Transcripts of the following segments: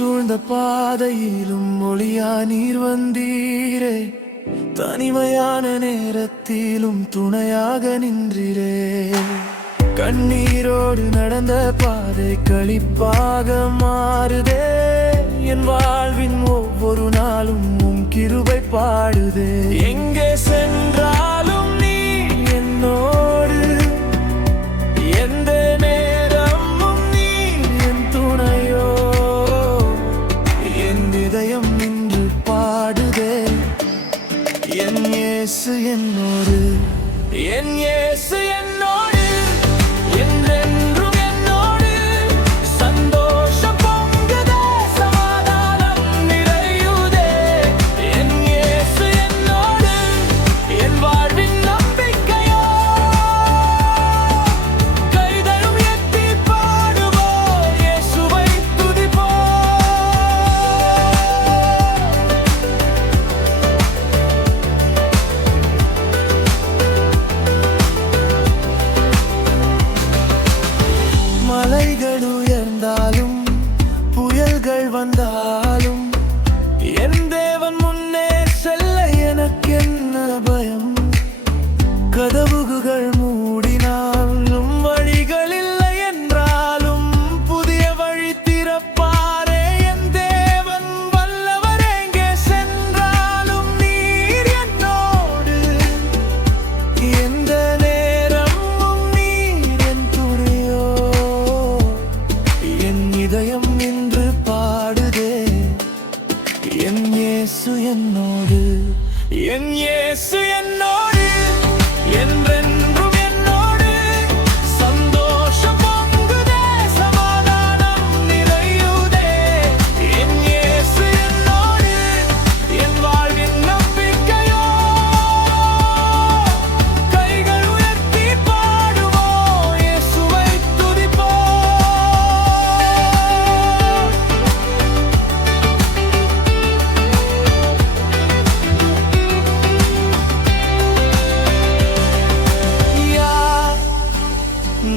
சூழ்ந்த பாதையிலும் ஒளியா நீர் வந்தீரே, தனிமையான நேரத்திலும் துணையாக நின்றீரே. கண்ணீரோடு நடந்த பாதை களிப்பாக மாறுதே, என் வாழ்வின் ஒவ்வொரு நாளும் உம் கிருபை பாடுதே. எங்கே சென்றாலும் நீ என்னோடு, எந்த நேரமும் நீ என் துணையோ. என் இதயம் நின்று பாடுதே, என் இயேசு என்னோடு, என் இயேசு என்னோடு, என்றென்றும் என்னோடு. சந்தோஷம் பொங்குதே, சமாதானம் நிறையுதே. என் இயேசு என்னோடு, என் வாழ்வின் நம்பிக்கையோ. கைதரும் எத்தி பாடுவோம், இயேசுவை துதிப்போம். மலைகள் உயர்ந்தாலும் புயல்கள் வந்தாலும் என் தேவன் முன்னே செல்ல எனக்கு என்ன பயம். கதவுகள் மூடினாலும் வழிகள் இல்லை என்றாலும் புதிய வழி திறப்பாரே என் தேவன் வல்லவர். எங்கே சென்றாலும் நீர் என்னோடு, எந்த நேரமும் நீர் என் துணையோ. என் இதயம் நின்று பாடுதே, என் இயேசு என்னோடு, என் இயேசு என்னோடு, என்றென்றும் என்னோடு. சந்தோஷம் பொங்குதே, சமாதானம் நிறையுதே. என் இயேசு என்னோடு, என் வாழ்வின் நம்பிக்கையோ. கைகள் உயர்த்தி பாடுவோம், இயேசுவை துதிப்போம். யார்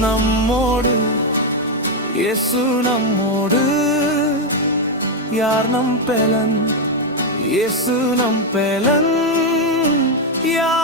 நம்மோடு, இயேசு நம்மோடு. யார் நம் பெலன், இயேசு நம் பெலன். யார்